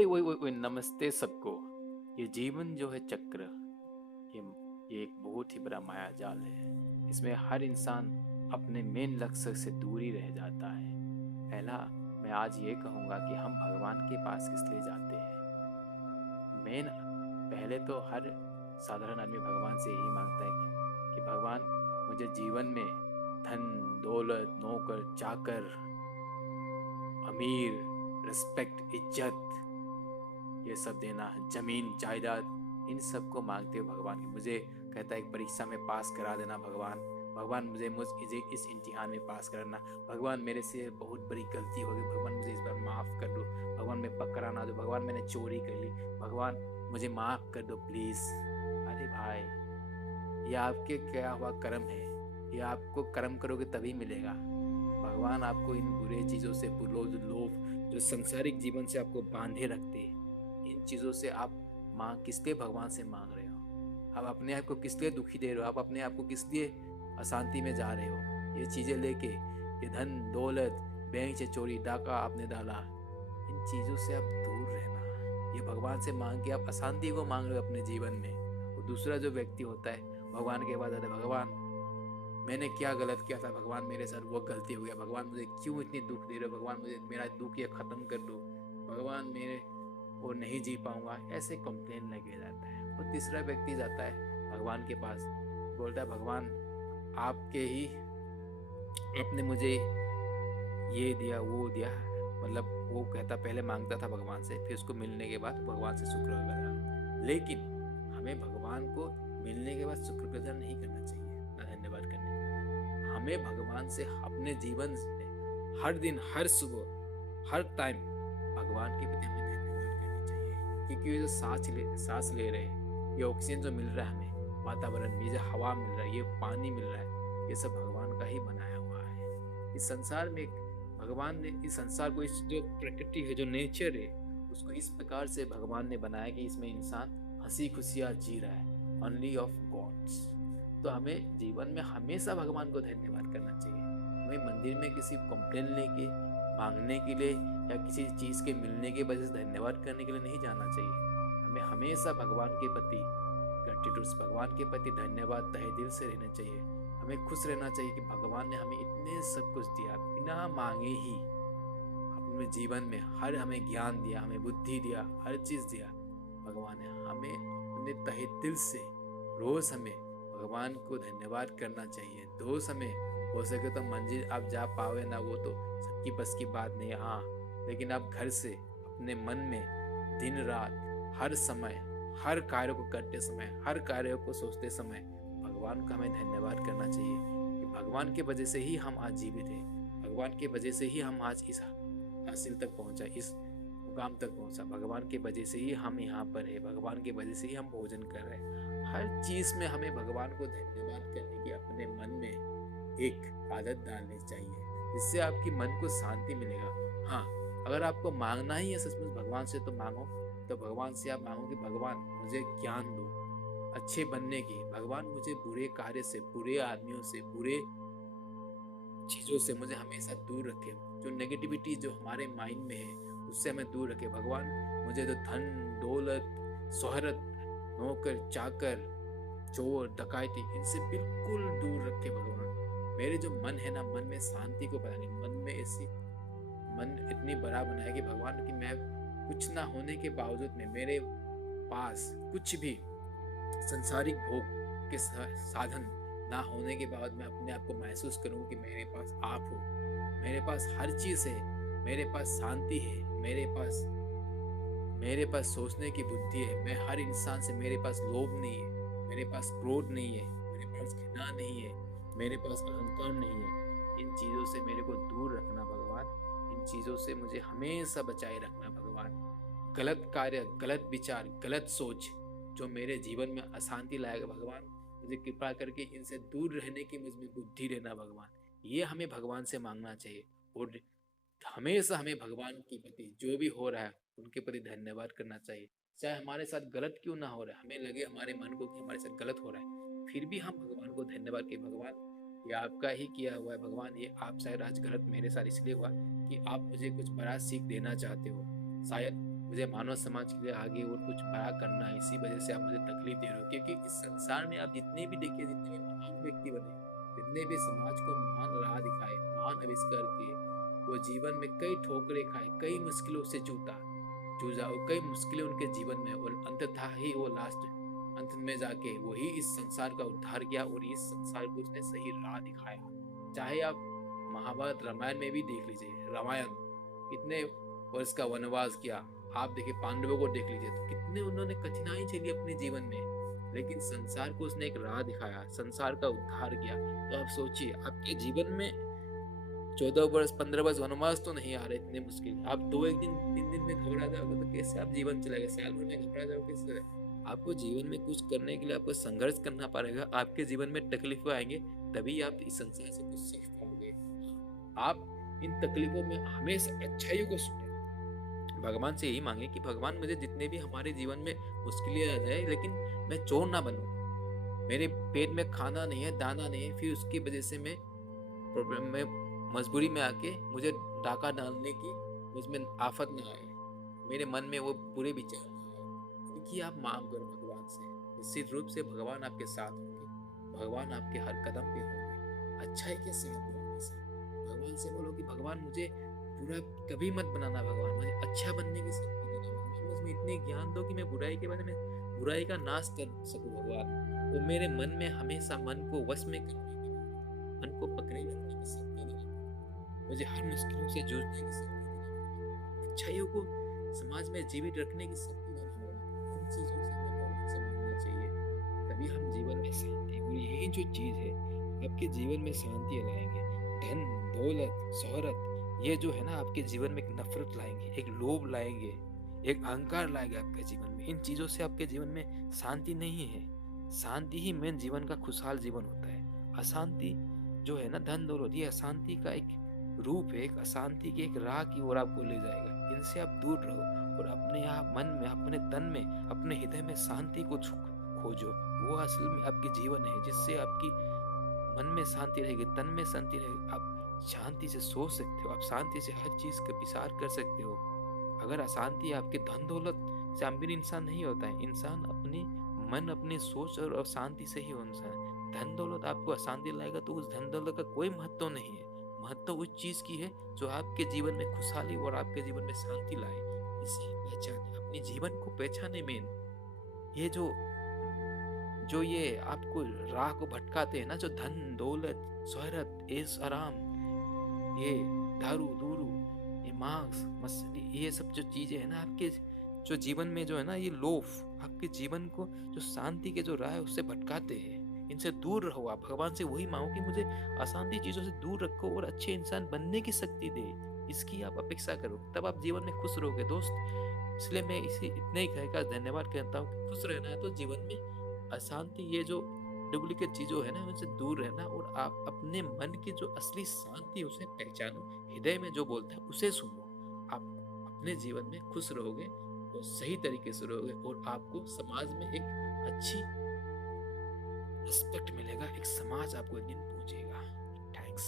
ओए नमस्ते सबको। ये जीवन जो है चक्र, ये ये एक बहुत ही बड़ा माया जाल है। इसमें हर इंसान अपने मेन लक्ष्य से दूरी रह जाता है। पहला, मैं आज ये कहूँगा कि हम भगवान के पास किस लिए जाते हैं। मेन पहले तो हर साधारण आदमी भगवान से यही मांगता है कि भगवान मुझे जीवन में धन, दौलत, नौकर, चाकर, अमीर, रिस्पेक्ट, इज्जत, ये सब देना, जमीन, जायदाद, इन सब को मांगते हो भगवान की। मुझे कहता है एक परीक्षा में पास करा देना भगवान। भगवान मुझे इस इम्तिहान में पास करना। भगवान मेरे से बहुत बड़ी गलती हो गई, भगवान मुझे इस बार माफ़ कर दो। भगवान मैं पकड़ा ना दो। भगवान मैंने चोरी कर ली, भगवान मुझे माफ़ कर दो प्लीज़। अरे भाई, ये आपके क्या हुआ कर्म है, ये आपको कर्म करोगे तभी मिलेगा। भगवान आपको इन बुरे चीज़ों से, लोभ जो सांसारिक जीवन से आपको बांधे रखते हैं, इन चीज़ों से आप किस लिए भगवान से मांग रहे हो। आप अपने आप को किस लिए दुखी दे रहे हो, आप अपने आप को किस लिए अशांति में जा रहे हो। ये चीज़ें लेके, ये धन दौलत, बैंक से चोरी डाका आपने डाला, इन चीज़ों से आप दूर रहना। ये भगवान से मांग के आप अशांति को मांग रहे हो अपने जीवन में। और दूसरा जो व्यक्ति होता है भगवान के पास आता है, भगवान मैंने क्या गलत किया था, भगवान मेरे साथ वो गलती हो गया, भगवान मुझे क्यों इतनी दुख दे रहे हो, भगवान मुझे मेरा दुख ये ख़त्म कर दो, भगवान मेरे और नहीं जी पाऊंगा, ऐसे कंप्लेन लगे जाता है। और तीसरा व्यक्ति जाता है भगवान के पास, बोलता है भगवान आपके ही, आपने मुझे ये दिया वो दिया। मतलब वो कहता, पहले मांगता था भगवान से, फिर उसको मिलने के बाद भगवान से शुक्रगुजार था। लेकिन हमें भगवान को मिलने के बाद शुक्रगुजार नहीं करना चाहिए, ना धन्यवाद करने। हमें भगवान से अपने जीवन में हर दिन, हर सुबह, हर टाइम भगवान के प्रति हमें धन्यवाद करनी चाहिए। क्योंकि ये जो सांस ले रहे हैं, ये ऑक्सीजन जो मिल रहा है हमें वातावरण में, ये जो हवा मिल रहा है, ये पानी मिल रहा है, ये सब भगवान का ही बनाया हुआ है। इस संसार में भगवान ने इस संसार को, इस जो प्रकृति है, जो नेचर है, उसको इस प्रकार से भगवान ने बनाया कि इसमें इंसान हंसी खुशियाँ जी रहा है, ओनली ऑफ गॉड्स। तो हमें जीवन में हमेशा भगवान को धन्यवाद करना चाहिए। हमें मंदिर में किसी कंप्लेन लेके मांगने के लिए या किसी चीज़ के मिलने के वजह से धन्यवाद करने के लिए नहीं जाना चाहिए। हमें हमेशा भगवान के प्रति ग्रेटिट्यूड, भगवान के प्रति धन्यवाद तहे दिल से रहना चाहिए। हमें खुश रहना चाहिए कि भगवान ने हमें इतने सब कुछ दिया, बिना मांगे ही अपने जीवन में हर हमें ज्ञान दिया, हमें बुद्धि दिया, हर चीज़ दिया। भगवान ने हमें अपने तहे दिल से रोज़ हमें भगवान को धन्यवाद करना चाहिए। दोस्त, हमें हो सके तो मंजिल आप जा पावे ना, वो तो सबकी बस की बात नहीं, हाँ, लेकिन आप घर से अपने मन में दिन रात, हर समय, हर कार्य को करते समय, हर कार्य को सोचते समय भगवान का हमें धन्यवाद करना चाहिए कि भगवान के वजह से ही हम आज जीवित हैं। भगवान के वजह से ही हम आज इस हासिल तक पहुँचा, इस मुकाम तक पहुँचा। भगवान के वजह से ही हम यहाँ पर है, भगवान के वजह से ही हम भोजन कर रहे हैं। हर चीज़ में हमें भगवान को धन्यवाद करने की अपने मन में एक आदत डालनी चाहिए, जिससे आपकी मन को शांति मिलेगा। हाँ, अगर आपको मांगना ही है सचमुच भगवान से, तो मांगो। तो भगवान से आप मांगो कि भगवान मुझे ज्ञान दो अच्छे बनने की, भगवान मुझे बुरे कार्य से, बुरे आदमियों से, बुरे चीज़ों से मुझे हमेशा दूर रखे। जो नेगेटिविटी जो हमारे माइंड में है, उससे हमें दूर रखे। भगवान मुझे तो धन दौलत, शोहरत, नौकर चाकर, चोर डकैती, इनसे बिल्कुल दूर रखे भगवान। मेरे जो मन है ना, मन में शांति को बनाने, मन में ऐसी मन इतनी बड़ा बनाए कि भगवान की मैं कुछ ना होने के बावजूद में, मेरे पास कुछ भी संसारिक भोग के साधन ना होने के बाद मैं अपने आप को महसूस करूं कि मेरे पास आप हो, मेरे पास हर चीज़ है, मेरे पास शांति है, मेरे पास सोचने की बुद्धि है। मैं हर इंसान से, मेरे पास लोभ नहीं है, मेरे पास क्रोध नहीं है, मेरे पास घृणा नहीं है, मेरे पास अहंकार नहीं है। इन चीज़ों से मेरे को दूर रखना भगवान, इन चीज़ों से मुझे हमेशा बचाए रखना भगवान। गलत कार्य, गलत विचार, गलत सोच जो मेरे जीवन में अशांति लाएगा भगवान, मुझे कृपा करके इनसे दूर रहने की मुझ में बुद्धि देना भगवान। ये हमें भगवान से मांगना चाहिए। और हमेशा हमें भगवान के प्रति जो भी हो रहा है उनके प्रति धन्यवाद करना चाहिए। चाहे हमारे साथ गलत क्यों ना हो रहा है, हमें लगे हमारे मन को कि हमारे साथ गलत हो रहा है, फिर भी हम भगवान को धन्यवाद के, भगवान ये आपका ही किया हुआ है, भगवान ये आप शायद आज गलत मेरे साथ इसलिए हुआ कि आप मुझे कुछ बड़ा सीख देना चाहते हो। शायद मुझे मानव समाज के लिए आगे और कुछ बड़ा करना है, इसी वजह से आप मुझे तकलीफ दे रहे हो। क्योंकि इस संसार में आप जितने भी देखिए, जितने भी महान व्यक्ति बने, जितने भी समाज को महान राह दिखाए, महान आविष्कार किए, वो जीवन में कई ठोकरें खाए, कई मुश्किलों से जूझा और कई मुश्किलें उनके जीवन में, और अंततः ही वो अंत में जाके वही इस संसार का उद्धार किया और इस संसार को उसने सही राह दिखाया। चाहे आप महाभारत रामायण में भी देख लीजिए, रामायण कितने वर्ष का वनवास किया, आप देखिए पांडवों को देख लीजिए, तो कितने उन्होंने कठिनाई झेली अपने जीवन में, लेकिन संसार को उसने एक राह दिखाया, संसार का उद्धार किया। तो आप सोचिए, आपके जीवन में 14 वर्ष 15 वर्ष वनवास तो नहीं आ रहे इतने मुश्किल, आप 2 एक दिन 3 दिन में घबरा जाओगे तो कैसे आप जीवन चलाएगा? साल भर में घबरा जाओगे कैसे? आपको जीवन में कुछ करने के लिए आपको संघर्ष करना पड़ेगा, आपके जीवन में तकलीफें आएंगे, तभी आप इस संसार से कुछ सीख पाओगे। आप इन तकलीफों में हमेशा अच्छाइयों को सुने, भगवान से यही मांगे कि भगवान मुझे जितने भी हमारे जीवन में मुश्किलें आ जाए, लेकिन मैं चोर ना बनूं, मेरे पेट में खाना नहीं है, दाना नहीं है, फिर उसकी वजह से मैं प्रॉब्लम में, मजबूरी में आके मुझे डाका डालने की मुझमें आफत ना आए, मेरे मन में वो बुरे विचार ना आए। क्योंकि आप मांग करो भगवान से, निश्चित रूप से भगवान आपके साथ होंगे, भगवान आपके हर कदम पे होंगे। अच्छाई के साथ भगवान से बोलो कि भगवान मुझे बुरा कभी मत बनाना, भगवान मुझे अच्छा बनने की शक्ति देना, भगवान मुझे इतने ज्ञान दो कि मैं बुराई के बारे में, बुराई का नाश कर सकूं भगवान। वो मेरे मन में हमेशा मन को वश में करने की, मन को पकड़े रखने की शक्ति देना, मुझे हर मुश्किलों से जूझने की शक्ति देना, अच्छाइयों को समाज में जीवित रखने की शक्ति देना। इन चीजों से हमें बहुत समझना चाहिए, तभी हम जीवन में शांति, और यही जो चीज है आपके जीवन में शांति लाएंगे। धन दौलत शोहरत, ये जो है ना आपके जीवन में एक नफरत लाएंगे, एक लोभ लाएंगे, एक अहंकार लाएंगे आपके जीवन में। इन चीजों से आपके जीवन में शांति नहीं है। शांति ही मेन जीवन का खुशहाल जीवन होता है। अशांति जो है ना, धन दौलत, ये अशांति का एक रूप है, एक अशांति की एक राह की ओर आपको ले जाएगा। इनसे आप दूर रहो और अपने आप मन में, अपने तन में, अपने हृदय में शांति को खोजो। वो असल में आपके जीवन है, जिससे आपकी मन में शांति रहेगी, तन में शांति रहेगी, आप शांति से सोच सकते हो, आप शांति से हर चीज का विचार कर सकते हो। अगर अशांति आपके धन दौलत से अमीर इंसान नहीं होता है, इंसान अपनी मन, अपनी सोच और अशांति से ही होता है। धन दौलत आपको अशांति लाएगा तो उस धन दौलत का कोई महत्व नहीं है। महत्व उस चीज की है जो आपके जीवन में खुशहाली और आपके जीवन में शांति लाए। इसे पहचाने, अपने जीवन को पहचाने। मेन ये जो ये आपको राह को भटकाते हैं ना, जो धन दौलत शोहरत ऐश आराम, ये दारू दूरू, ये मांस मछली, ये सब जो चीजें है ना आपके जो जीवन में जो है ना, ये लोभ आपके जीवन को जो शांति के जो राह है उससे भटकाते हैं। इनसे दूर रहो। आप भगवान से वही मांगो कि मुझे अशांति चीजों से दूर रखो और अच्छे इंसान बनने की शक्ति दे। इसकी आप अपेक्षा करो, तब आप जीवन में खुश रहोगे दोस्त। इसलिए मैं इसे इतने ही कहकर धन्यवाद कहता हूँ। खुश रहना है तो जीवन में अशांति, ये जो डुप्लीकेट चीजों है ना, उनसे दूर रहना और आप अपने मन की जो असली शांति उसे पहचानो, हृदय में जो बोलता है उसे सुनो। आप अपने जीवन में खुश रहोगे तो सही तरीके से रहोगे और आपको समाज में एक अच्छी रिस्पेक्ट मिलेगा, एक समाज आपको एक दिन पूजेगा। थैंक्स।